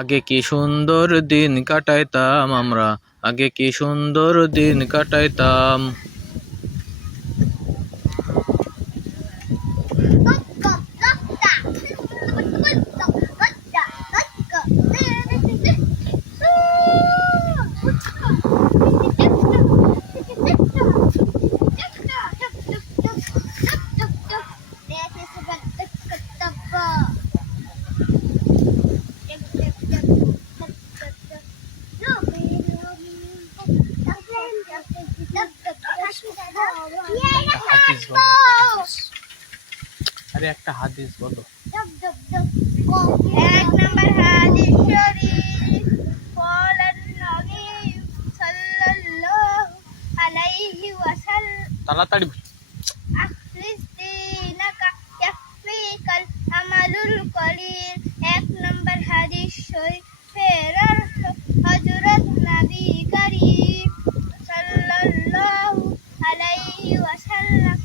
আগে কি সুন্দর দিন কাটাইতাম আমরা, আগে কি সুন্দর দিন কাটাইতাম। আরে একটা হাদিস বলো। এক নাম্বার হাদিস শরীফ বলেন নবী সাল্লাল্লাহু আলাইহি ওয়াসাল্লাম তাড়াতাড়ি আখলিস দীনাকা ইয়াকফিকাল আমালুল কলিল। এক নাম্বার হাদিস শরীফের হযরত নবী করিম সাল্লাল্লাহু আলাইহি ওয়াসাল্লাম